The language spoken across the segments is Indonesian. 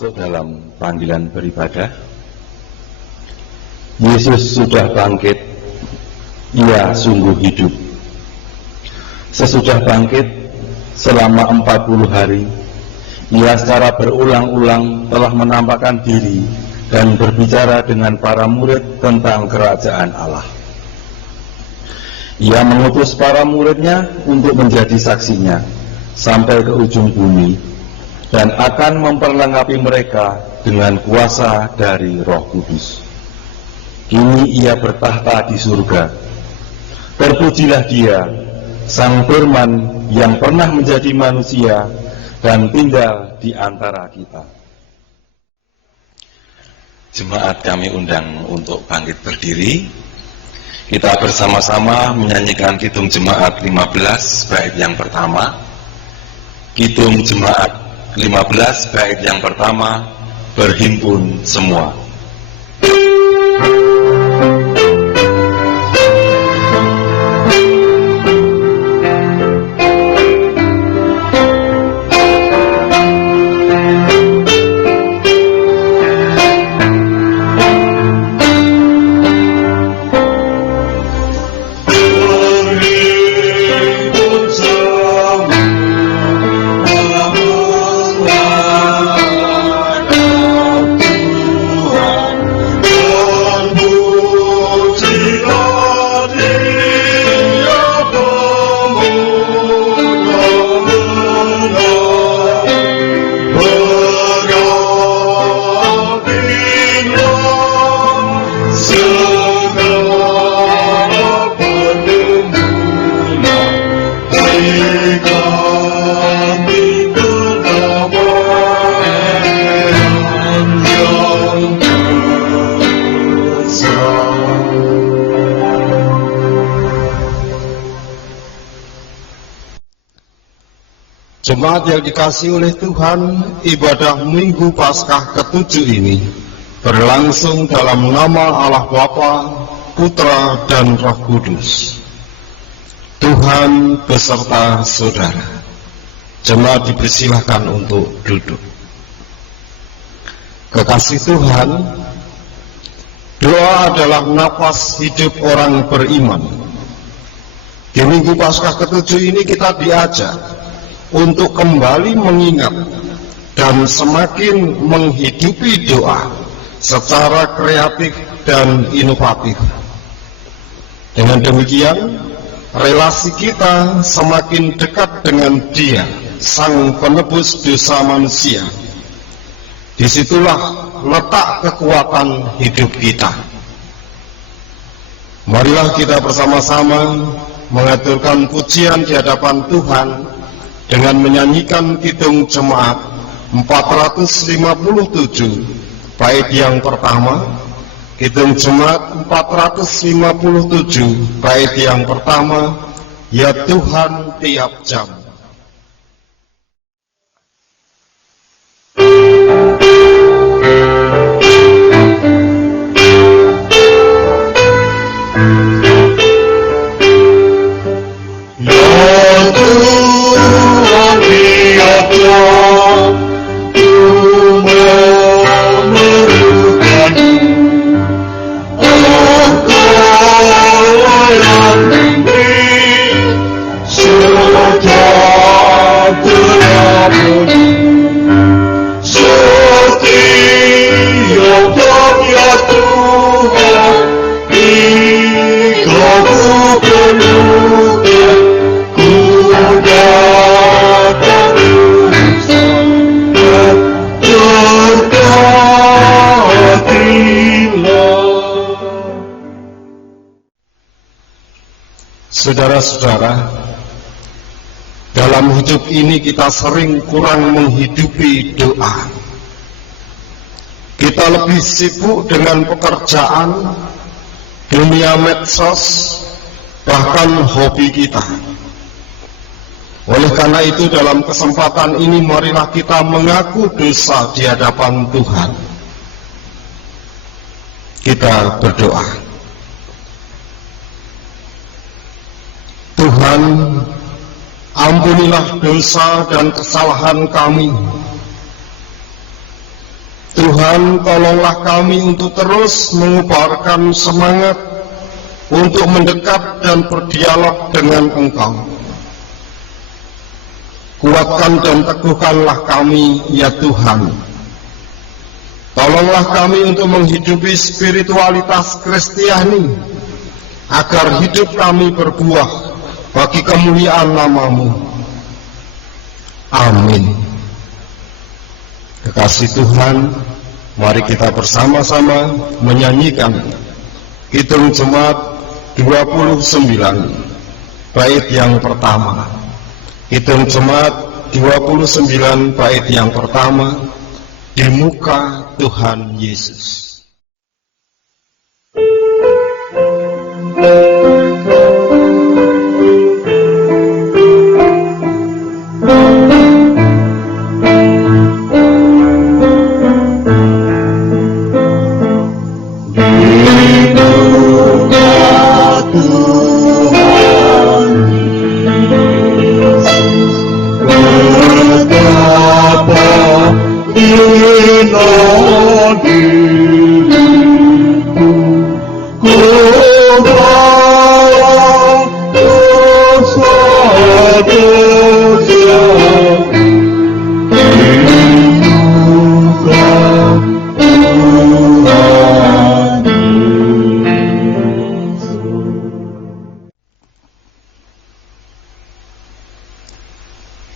masuk dalam panggilan beribadah. Yesus sudah bangkit, Ia sungguh hidup. Sesudah bangkit selama 40 hari, Ia secara berulang-ulang telah menampakkan diri dan berbicara dengan para murid tentang kerajaan Allah. Ia mengutus para muridnya untuk menjadi saksinya sampai ke ujung bumi, dan akan memperlengkapi mereka dengan kuasa dari Roh Kudus. Kini Ia bertahta di surga. Terpujilah Dia, Sang Firman yang pernah menjadi manusia dan tinggal di antara kita. Jemaat kami undang untuk bangkit berdiri. Kita bersama-sama menyanyikan Kidung Jemaat 15 bait yang pertama. Kidung Jemaat 15 bait yang pertama, berhimpun semua. Jemaat yang dikasihi oleh Tuhan, ibadah Minggu Paskah ke-7 ini berlangsung dalam nama Allah Bapa, Putra, dan Roh Kudus. Tuhan beserta saudara. Jemaat dipersilahkan untuk duduk. Kekasih Tuhan, doa adalah napas hidup orang beriman. Di Minggu Paskah ke-7 ini kita diajak untuk kembali mengingat dan semakin menghidupi doa secara kreatif dan inovatif. Dengan demikian, relasi kita semakin dekat dengan Dia, Sang Penebus dosa manusia. Disitulah letak kekuatan hidup kita. Marilah kita bersama-sama mengaturkan pujian di hadapan Tuhan dengan menyanyikan Kidung Jemaat 457 bait yang pertama. Kidung Jemaat 457 bait yang pertama, Ya Tuhan tiap jam. Saudara-saudara, dalam hidup ini kita sering kurang menghidupi doa. Kita lebih sibuk dengan pekerjaan, dunia medsos, bahkan hobi kita. Oleh karena itu, dalam kesempatan ini marilah kita mengaku dosa di hadapan Tuhan. Kita berdoa. Tuhan, ampunilah dosa dan kesalahan kami. Tuhan, tolonglah kami untuk terus mengubarkan semangat untuk mendekat dan berdialog dengan Engkau. Kuatkan dan teguhkanlah kami, ya Tuhan. Tolonglah kami untuk menghidupi spiritualitas Kristiani, agar hidup kami berbuah bagi kemuliaan nama-Mu. Amin. Kekasih Tuhan, mari kita bersama-sama menyanyikan Kidung Jemaat 29, bait yang pertama. Kidung Jemaat 29, bait yang pertama, Di Muka Tuhan Yesus.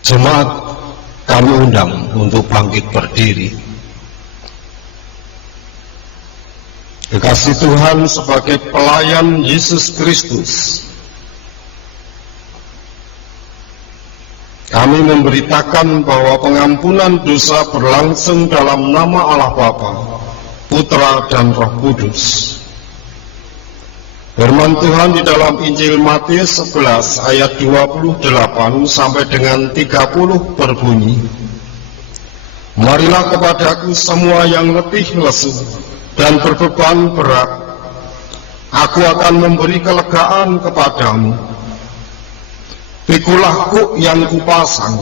Jemaat kami undang untuk bangkit berdiri. Kekasih Tuhan, sebagai pelayan Yesus Kristus, kami memberitakan bahwa pengampunan dosa berlangsung dalam nama Allah Bapa, Putra dan Roh Kudus. Firman Tuhan di dalam Injil Matius 11 ayat 28 sampai dengan 30 berbunyi, Marilah kepadaku semua yang letih lesu dan berbeban berat, aku akan memberi kelegaan kepadamu. Pikulah kuk yang kupasang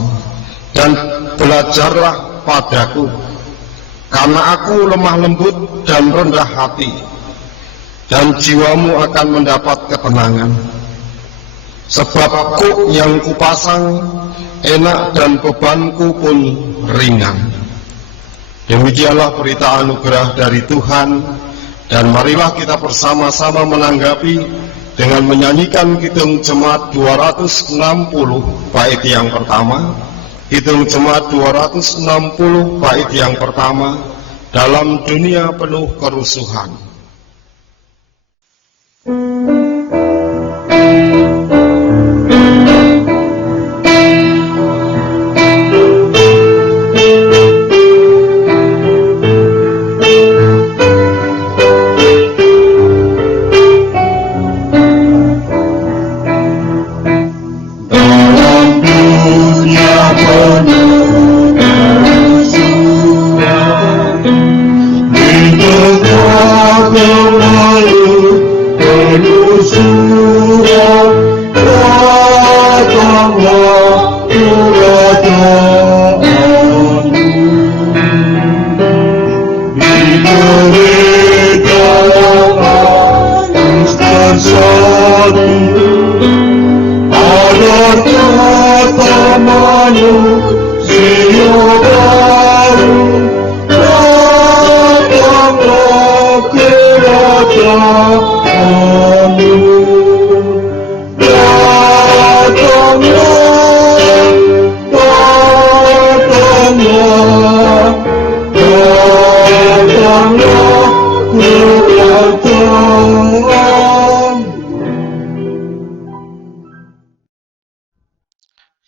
dan belajarlah padaku, karena aku lemah lembut dan rendah hati, dan jiwamu akan mendapat ketenangan. Sebab kuk yang kupasang enak dan bebanku pun ringan. Demikianlah berita anugerah dari Tuhan, dan marilah kita bersama-sama menanggapi dengan menyanyikan Kidung Jemaat 260 bait yang pertama. Kidung Jemaat 260 bait yang pertama, Dalam Dunia Penuh Kerusuhan.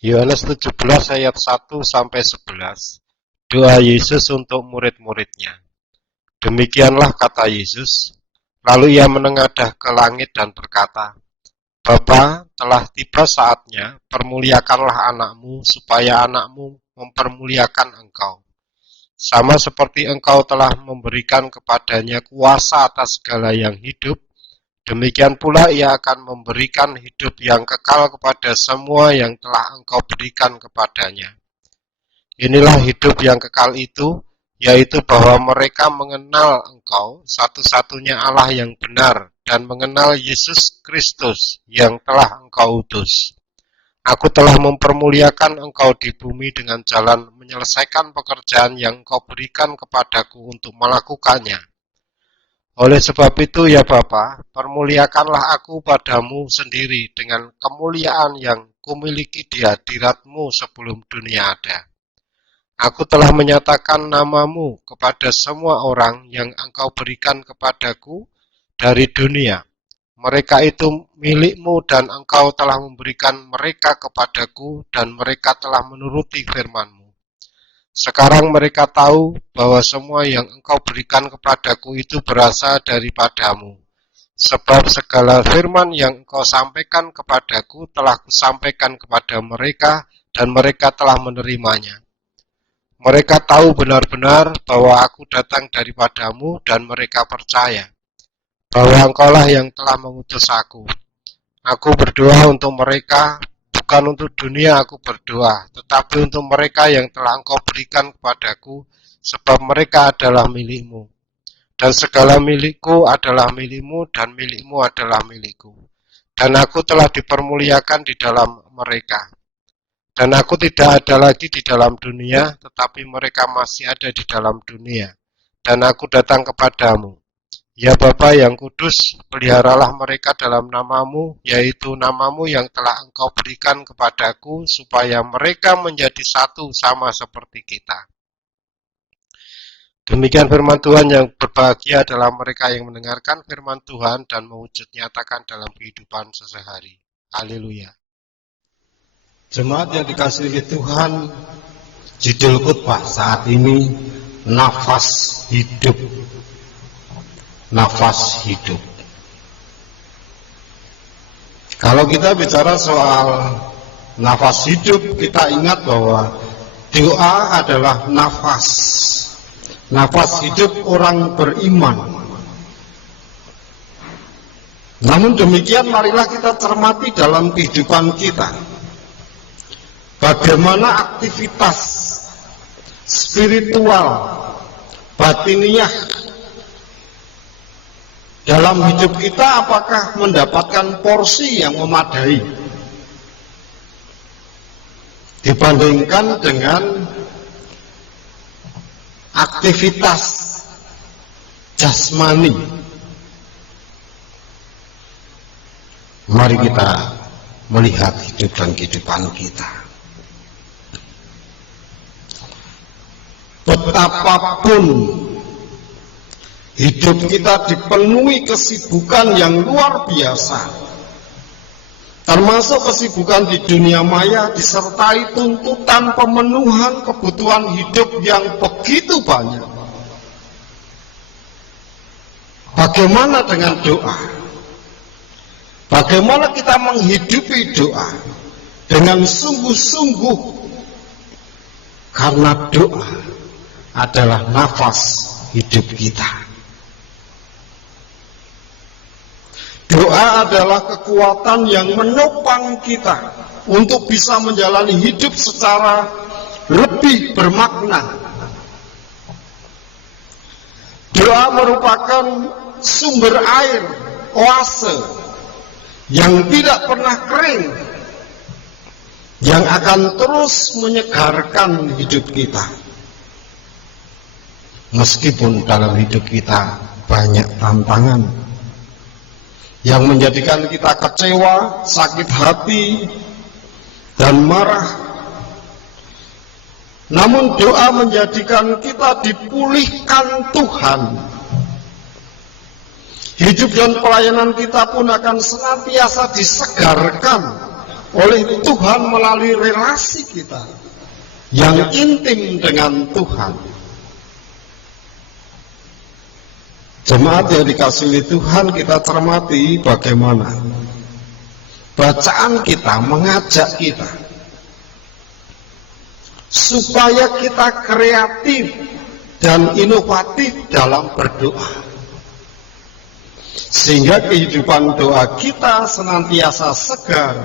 Yohanes 17 ayat 1 sampai 11. Doa Yesus untuk murid-muridnya. Demikianlah kata Yesus, lalu ia menengadah ke langit dan berkata, Bapa, telah tiba saatnya, permuliakanlah anakmu, supaya anakmu mempermuliakan engkau. Sama seperti engkau telah memberikan kepadanya kuasa atas segala yang hidup, demikian pula ia akan memberikan hidup yang kekal kepada semua yang telah engkau berikan kepadanya. Inilah hidup yang kekal itu, yaitu bahwa mereka mengenal Engkau satu-satunya Allah yang benar dan mengenal Yesus Kristus yang telah Engkau utus. Aku telah mempermuliakan Engkau di bumi dengan jalan menyelesaikan pekerjaan yang Engkau berikan kepadaku untuk melakukannya. Oleh sebab itu ya Bapa, permuliakanlah aku padamu sendiri dengan kemuliaan yang kumiliki di hadirat-Mu sebelum dunia ada. Aku telah menyatakan namamu kepada semua orang yang Engkau berikan kepadaku dari dunia. Mereka itu milik-Mu dan Engkau telah memberikan mereka kepadaku dan mereka telah menuruti firman-Mu. Sekarang mereka tahu bahwa semua yang Engkau berikan kepadaku itu berasal daripadamu. Sebab segala firman yang Engkau sampaikan kepadaku telah kusampaikan kepada mereka dan mereka telah menerimanya. Mereka tahu benar-benar bahwa aku datang daripadamu dan mereka percaya bahwa Engkaulah yang telah mengutus aku. Aku berdoa untuk mereka. Bukan untuk dunia aku berdoa, tetapi untuk mereka yang telah Engkau berikan kepadaku, sebab mereka adalah milik-Mu. Dan segala milikku adalah milik-Mu, dan milik-Mu adalah milikku. Dan aku telah dipermuliakan di dalam mereka. Dan aku tidak ada lagi di dalam dunia, tetapi mereka masih ada di dalam dunia. Dan aku datang kepadamu. Ya Bapa yang kudus, peliharalah mereka dalam namamu, yaitu namamu yang telah Engkau berikan kepadaku, supaya mereka menjadi satu sama seperti kita. Demikian firman Tuhan. Yang berbahagia adalah mereka yang mendengarkan firman Tuhan dan mewujud nyatakan dalam kehidupan sehari-hari. Haleluya. Jemaat yang dikasihi Tuhan, judul khotbah saat ini nafas hidup. Nafas hidup. Kalau kita bicara soal nafas hidup, kita ingat bahwa doa adalah nafas. Nafas hidup orang beriman. Namun demikian, marilah kita cermati dalam kehidupan kita. Bagaimana aktivitas spiritual, batiniah dalam hidup kita, apakah mendapatkan porsi yang memadai dibandingkan dengan aktivitas jasmani. Mari kita melihat hidup dan kehidupan kita. Betapapun hidup kita dipenuhi kesibukan yang luar biasa, termasuk kesibukan di dunia maya, disertai tuntutan pemenuhan kebutuhan hidup yang begitu banyak. Bagaimana dengan doa? Bagaimana kita menghidupi doa dengan sungguh-sungguh? Karena doa adalah nafas hidup kita. Doa adalah kekuatan yang menopang kita untuk bisa menjalani hidup secara lebih bermakna. Doa merupakan sumber air, oase yang tidak pernah kering, yang akan terus menyegarkan hidup kita. Meskipun dalam hidup kita banyak tantangan yang menjadikan kita kecewa, sakit hati, dan marah. Namun doa menjadikan kita dipulihkan Tuhan. Hidup dan pelayanan kita pun akan senantiasa disegarkan oleh Tuhan melalui relasi kita yang intim dengan Tuhan. Jemaat yang dikasihi Tuhan, kita cermati bagaimana bacaan kita mengajak kita supaya kita kreatif dan inovatif dalam berdoa, sehingga kehidupan doa kita senantiasa segar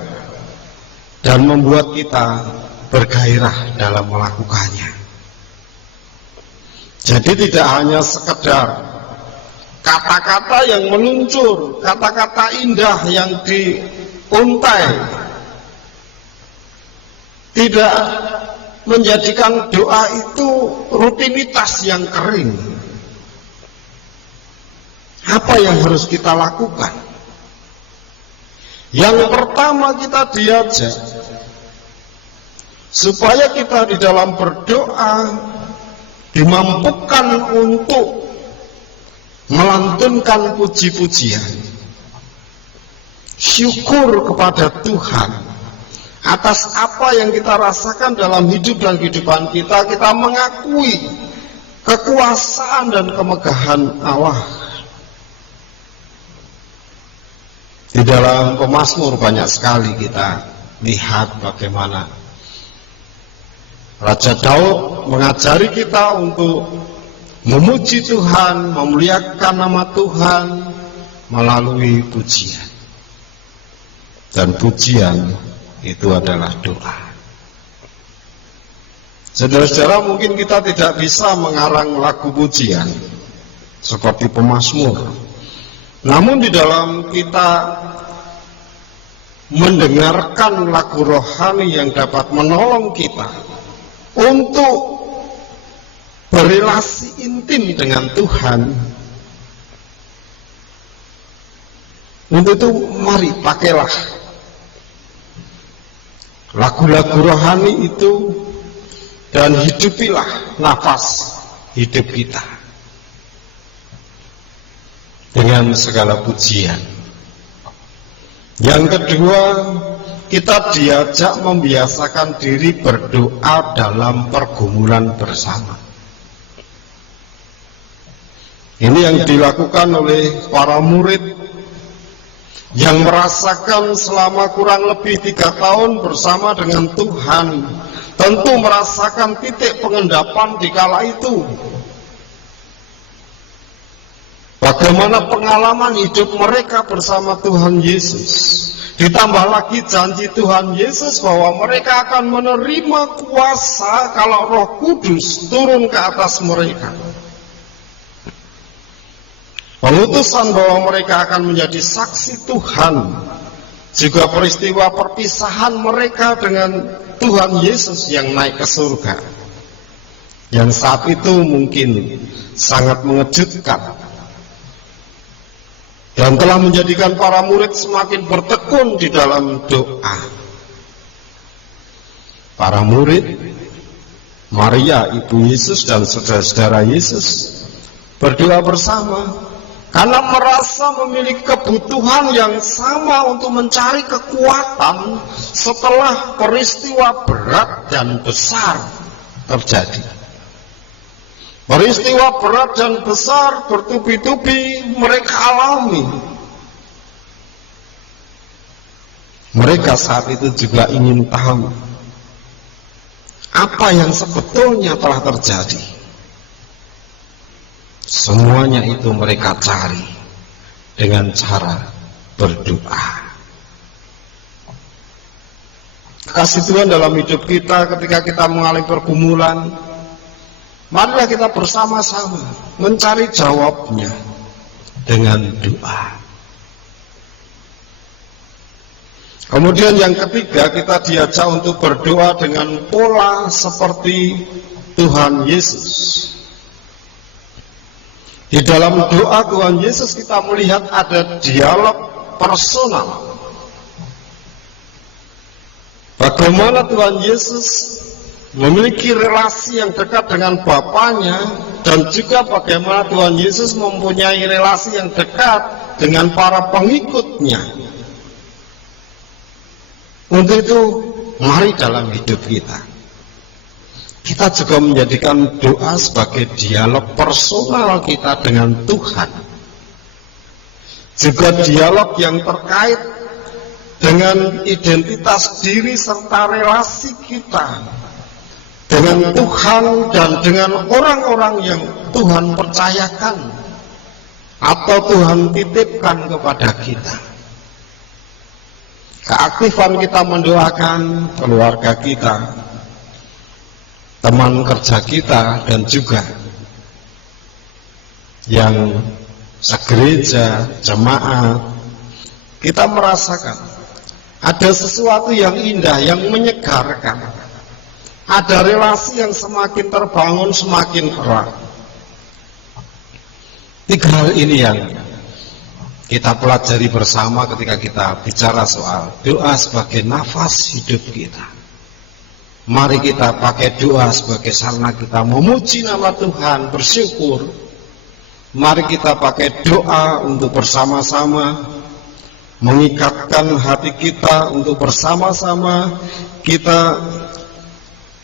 dan membuat kita bergairah dalam melakukannya. Jadi tidak hanya sekedar kata-kata yang meluncur, kata-kata indah yang diuntai, tidak menjadikan doa itu rutinitas yang kering. Apa yang harus kita lakukan? Yang pertama, kita diajak supaya kita di dalam berdoa dimampukan untuk melantunkan puji-pujian, syukur kepada Tuhan atas apa yang kita rasakan dalam hidup dan kehidupan kita. Kita mengakui kekuasaan dan kemegahan Allah. Di dalam Pemazmur banyak sekali kita lihat bagaimana Raja Daud mengajari kita untuk memuji Tuhan, memuliakan nama Tuhan melalui pujian. Dan pujian itu adalah doa. Saudara-saudara, mungkin kita tidak bisa mengarang lagu pujian seperti Pemazmur. Namun di dalam kita mendengarkan lagu rohani yang dapat menolong kita untuk berrelasi intim dengan Tuhan, untuk itu mari pakailah lagu-lagu rohani itu dan hidupilah nafas hidup kita dengan segala pujian. Yang kedua, kita diajak membiasakan diri berdoa dalam pergumulan bersama. Ini yang dilakukan oleh para murid yang merasakan selama kurang lebih 3 tahun bersama dengan Tuhan, tentu merasakan titik pengendapan di kala itu. Bagaimana pengalaman hidup mereka bersama Tuhan Yesus. Ditambah lagi janji Tuhan Yesus bahwa mereka akan menerima kuasa kalau Roh Kudus turun ke atas mereka. Pengutusan bahwa mereka akan menjadi saksi Tuhan. Juga peristiwa perpisahan mereka dengan Tuhan Yesus yang naik ke surga, yang saat itu mungkin sangat mengejutkan, dan telah menjadikan para murid semakin bertekun di dalam doa. Para murid, Maria, ibu Yesus, dan saudara-saudara Yesus berdoa bersama karena merasa memiliki kebutuhan yang sama untuk mencari kekuatan setelah peristiwa berat dan besar terjadi. Peristiwa berat dan besar bertubi-tubi mereka alami. Mereka saat itu juga ingin tahu apa yang sebetulnya telah terjadi. Semuanya itu mereka cari dengan cara berdoa. Kasih Tuhan dalam hidup kita ketika kita mengalami pergumulan, marilah kita bersama-sama mencari jawabnya dengan doa. Kemudian yang ketiga, kita diajak untuk berdoa dengan pola seperti Tuhan Yesus. Di dalam doa Tuhan Yesus kita melihat ada dialog personal. Bagaimana Tuhan Yesus memiliki relasi yang dekat dengan Bapanya, dan juga bagaimana Tuhan Yesus mempunyai relasi yang dekat dengan para pengikutnya. Untuk itu, mari dalam hidup kita juga menjadikan doa sebagai dialog personal kita dengan Tuhan. Juga dialog yang terkait dengan identitas diri serta relasi kita dengan Tuhan dan dengan orang-orang yang Tuhan percayakan atau Tuhan titipkan kepada kita. Keaktifan kita mendoakan keluarga kita, teman kerja kita, dan juga yang segereja, jemaat, kita merasakan ada sesuatu yang indah, yang menyegarkan. Ada relasi yang semakin terbangun, semakin erat. 3 hal ini yang kita pelajari bersama ketika kita bicara soal doa sebagai nafas hidup kita. Mari kita pakai doa sebagai sarana kita memuji nama Tuhan, bersyukur. Mari kita pakai doa untuk bersama-sama mengikatkan hati kita, untuk bersama-sama kita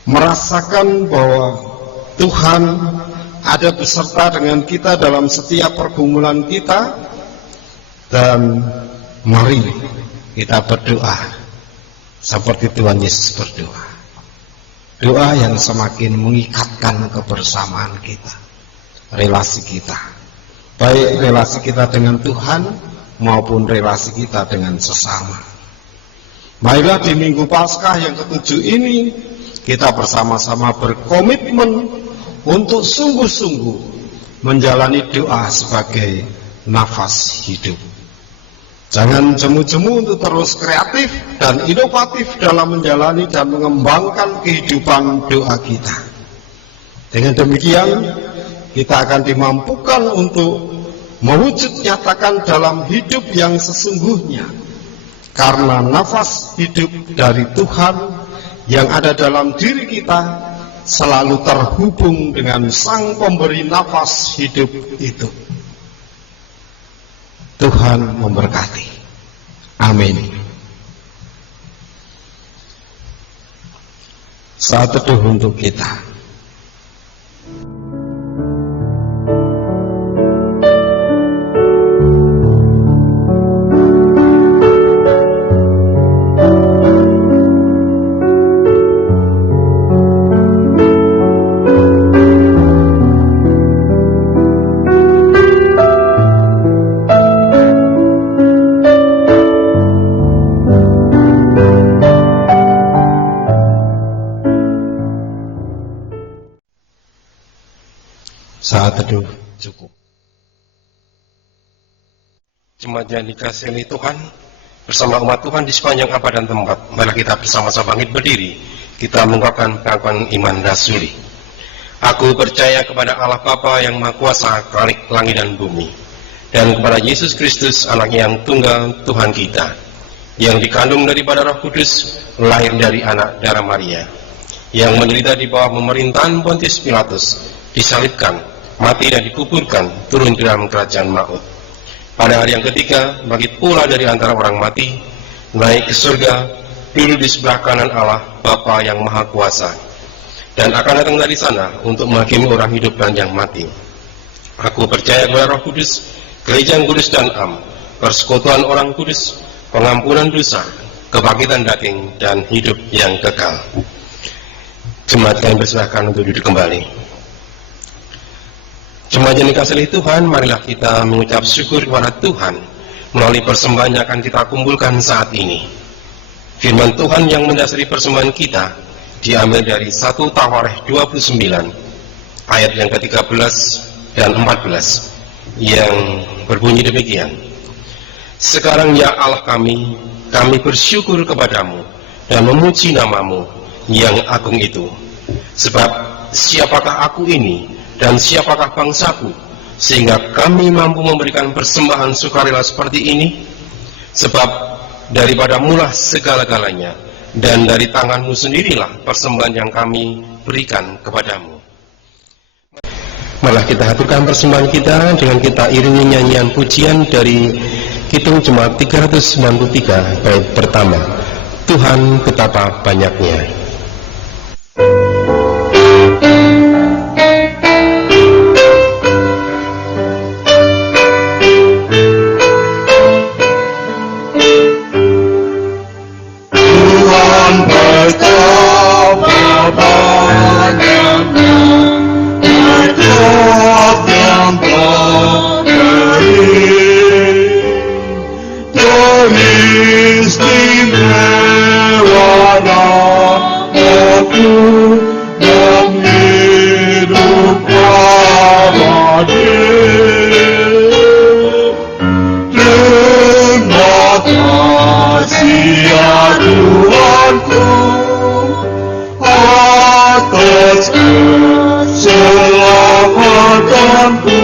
merasakan bahwa Tuhan ada beserta dengan kita dalam setiap pergumulan kita. Dan mari kita berdoa seperti Tuhan Yesus berdoa. Doa yang semakin mengikatkan kebersamaan kita, relasi kita, baik relasi kita dengan Tuhan maupun relasi kita dengan sesama. Marilah di Minggu Paskah yang ke-7 ini kita bersama-sama berkomitmen untuk sungguh-sungguh menjalani doa sebagai nafas hidup. Jangan jemu-jemu untuk terus kreatif dan inovatif dalam menjalani dan mengembangkan kehidupan doa kita. Dengan demikian, kita akan dimampukan untuk mewujud nyatakan dalam hidup yang sesungguhnya. Karena nafas hidup dari Tuhan yang ada dalam diri kita selalu terhubung dengan Sang Pemberi nafas hidup itu. Tuhan memberkati. Amin. Saat teduh untuk kita. Saat teduh cukup. Jemaat yang dikasihi oleh Tuhan, bersama umat Tuhan di sepanjang apa dan tempat, mari kita bersama-sama bangkit berdiri, kita mengungkapkan pengakuan iman rasuli. Aku percaya kepada Allah Bapa yang Maha Kuasa, Khalik langit dan bumi, dan kepada Yesus Kristus, Anaknya yang tunggal, Tuhan kita, yang dikandung daripada Roh Kudus, lahir dari anak darah Maria, yang menderita di bawah pemerintahan Pontius Pilatus, disalibkan, mati dan dikuburkan, turun ke dalam kerajaan Maut. Pada hari yang ketiga, bangkit pula dari antara orang mati, naik ke surga, duduk di sebelah kanan Allah, Bapa yang Maha Kuasa, dan akan datang dari sana untuk menghakimi orang hidup dan yang mati. Aku percaya kepada Roh Kudus, gereja yang kudus dan am, persekutuan orang kudus, pengampunan dosa, kebangkitan daging, dan hidup yang kekal. Jemaat kami persilahkan untuk duduk kembali. Jemaat yang dikasihi oleh Tuhan, marilah kita mengucap syukur kepada Tuhan melalui persembahan yang akan kita kumpulkan saat ini. Firman Tuhan yang mendasari persembahan kita diambil dari 1 Tawarikh 29 ayat yang ke-13 dan 14 yang berbunyi demikian. Sekarang ya Allah kami bersyukur kepadamu dan memuji namamu yang agung itu. Sebab siapakah aku ini dan siapakah bangsaku, sehingga kami mampu memberikan persembahan sukarela seperti ini? Sebab daripada mula segala-galanya, dan dari tanganmu sendirilah persembahan yang kami berikan kepadamu. Malah kita haturkan persembahan kita dengan kita iringi nyanyian pujian dari Kidung Jemaat 393 bait pertama, Tuhan betapa banyaknya. Dan hidup abadi. Dia Tuhanku atas keselamatanku,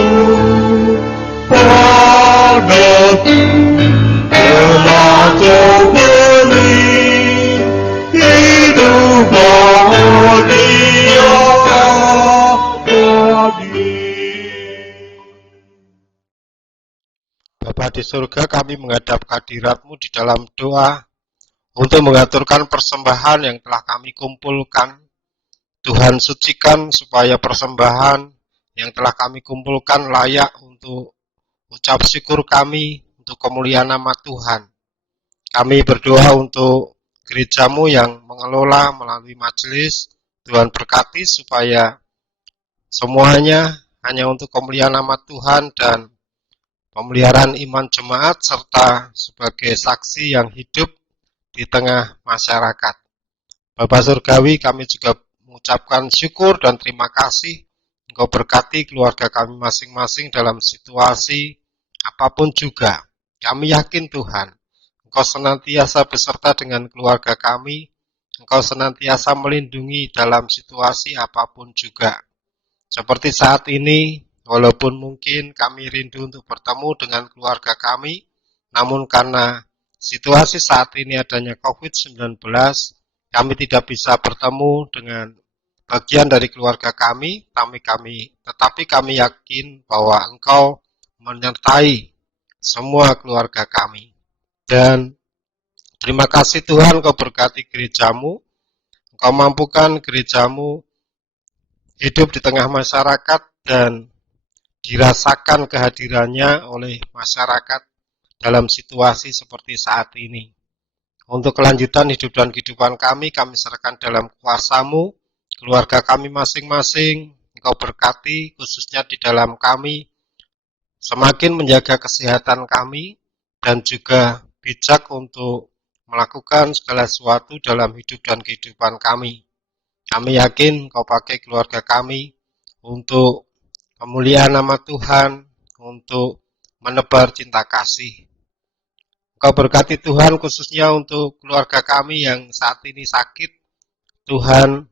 padaku telah Kau beri hidup bahagia abadi. Bapa di surga, kami menghadap hadirat-Mu di dalam doa untuk mengaturkan persembahan yang telah kami kumpulkan. Tuhan, sucikan supaya persembahan yang telah kami kumpulkan layak untuk ucap syukur kami untuk kemuliaan nama Tuhan. Kami berdoa untuk gereja-Mu yang mengelola melalui majelis. Tuhan berkati supaya semuanya hanya untuk kemuliaan nama Tuhan dan pemeliharaan iman jemaat serta sebagai saksi yang hidup di tengah masyarakat. Bapa Surgawi, kami juga mengucapkan syukur dan terima kasih Engkau berkati keluarga kami masing-masing dalam situasi apapun juga. Kami yakin Tuhan, Engkau senantiasa beserta dengan keluarga kami, Engkau senantiasa melindungi dalam situasi apapun juga. Seperti saat ini, walaupun mungkin kami rindu untuk bertemu dengan keluarga kami, namun karena situasi saat ini adanya COVID-19, kami tidak bisa bertemu dengan bagian dari keluarga kami, tetapi kami yakin bahwa Engkau menyertai semua keluarga kami. Dan terima kasih Tuhan, Engkau berkati gereja-Mu, Engkau mampukan gereja-Mu hidup di tengah masyarakat dan dirasakan kehadirannya oleh masyarakat dalam situasi seperti saat ini. Untuk kelanjutan hidup dan kehidupan kami serahkan dalam kuasa-Mu, keluarga kami masing-masing, Engkau berkati khususnya di dalam kami, semakin menjaga kesehatan kami, dan juga bijak untuk melakukan segala sesuatu dalam hidup dan kehidupan kami. Kami yakin Engkau pakai keluarga kami untuk kemuliaan nama Tuhan, untuk menebar cinta kasih. Engkau berkati Tuhan khususnya untuk keluarga kami yang saat ini sakit. Tuhan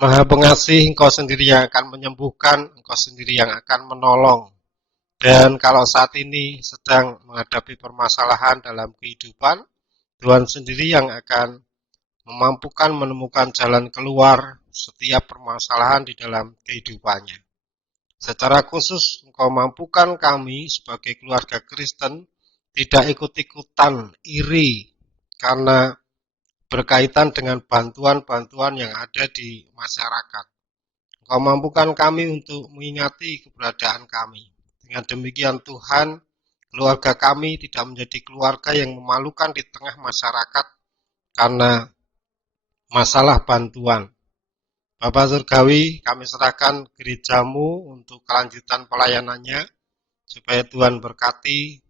Maha Pengasih, Engkau sendiri yang akan menyembuhkan, Engkau sendiri yang akan menolong. Dan kalau saat ini sedang menghadapi permasalahan dalam kehidupan, Tuhan sendiri yang akan memampukan menemukan jalan keluar setiap permasalahan di dalam kehidupannya. Secara khusus, Engkau mampukan kami sebagai keluarga Kristen tidak ikut-ikutan iri karena berkaitan dengan bantuan-bantuan yang ada di masyarakat. Engkau mampukan kami untuk mengingati keberadaan kami. Dengan demikian Tuhan, keluarga kami tidak menjadi keluarga yang memalukan di tengah masyarakat karena masalah bantuan. Bapak Surgawi, kami serahkan gereja-Mu untuk kelanjutan pelayanannya, supaya Tuhan berkati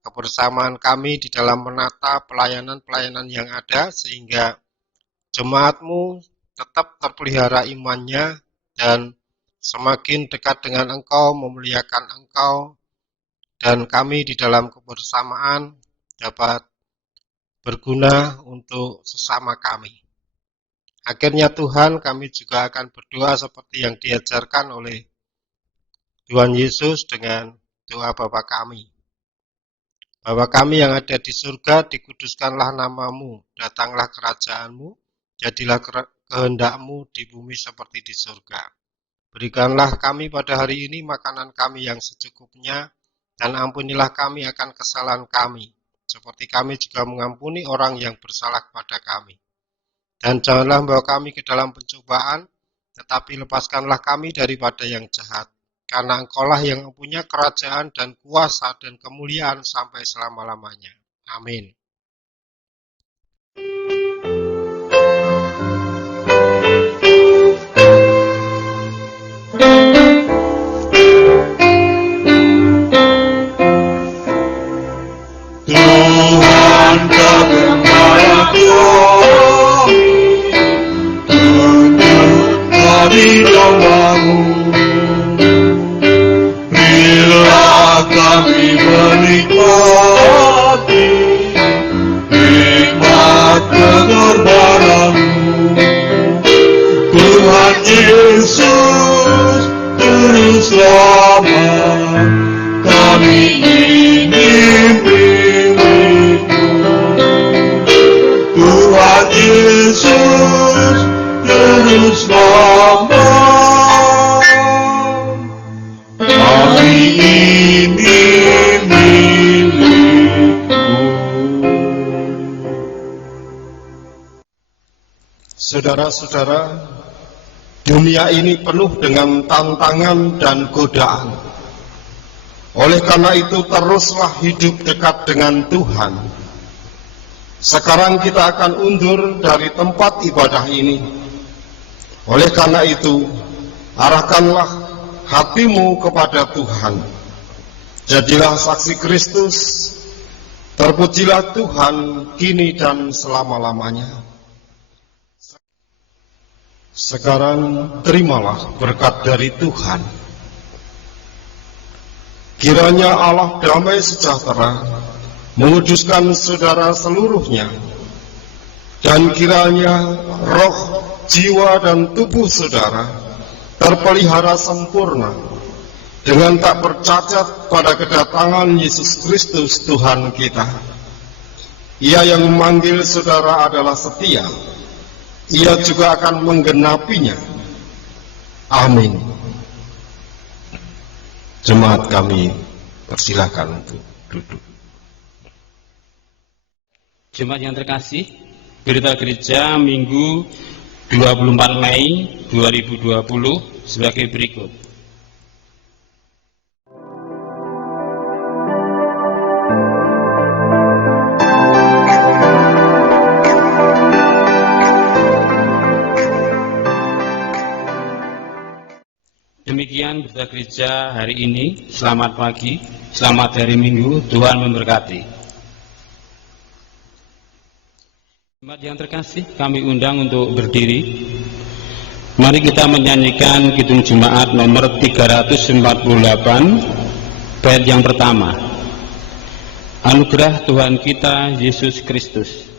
kebersamaan kami di dalam menata pelayanan-pelayanan yang ada, sehingga jemaat-Mu tetap terpelihara imannya dan semakin dekat dengan Engkau, memuliakan Engkau, dan kami di dalam kebersamaan dapat berguna untuk sesama kami. Akhirnya Tuhan, kami juga akan berdoa seperti yang diajarkan oleh Tuhan Yesus dengan doa Bapa kami. Bapa kami yang ada di surga, dikuduskanlah nama-Mu, datanglah kerajaan-Mu, jadilah kehendak-Mu di bumi seperti di surga. Berikanlah kami pada hari ini makanan kami yang secukupnya, dan ampunilah kami akan kesalahan kami, seperti kami juga mengampuni orang yang bersalah kepada kami. Dan janganlah membawa kami ke dalam pencobaan, tetapi lepaskanlah kami daripada yang jahat. Karena Engkaulah yang mempunyai kerajaan dan kuasa dan kemuliaan sampai selama-lamanya. Amin. Tuhan kagunglah kami, tunjuklah di nama-Mu. Bila kami menikmati Yesus, Juru Selamat, kami ingin milikmu. Tuhan Yesus, Juru Selamat, kami ingin milikmu. Saudara-saudara, dunia ini penuh dengan tantangan dan godaan. Oleh karena itu, teruslah hidup dekat dengan Tuhan. Sekarang kita akan undur dari tempat ibadah ini. Oleh karena itu, arahkanlah hatimu kepada Tuhan. Jadilah saksi Kristus. Terpujilah Tuhan kini dan selama-lamanya. Sekarang terimalah berkat dari Tuhan. Kiranya Allah damai sejahtera menguduskan saudara seluruhnya, dan kiranya roh, jiwa, dan tubuh saudara terpelihara sempurna dengan tak bercacat pada kedatangan Yesus Kristus Tuhan kita. Ia yang memanggil saudara adalah setia. Ia juga akan menggenapinya. Amin. Jemaat kami persilakan untuk duduk. Jemaat yang terkasih, berita gereja Minggu 24 Mei 2020 sebagai berikut. Demikian berita gereja hari ini. Selamat pagi, selamat hari Minggu, Tuhan memberkati. Jemaat yang terkasih, kami undang untuk berdiri. Mari kita menyanyikan Kidung Jemaat nomor 348, bait yang pertama. Anugerah Tuhan kita Yesus Kristus.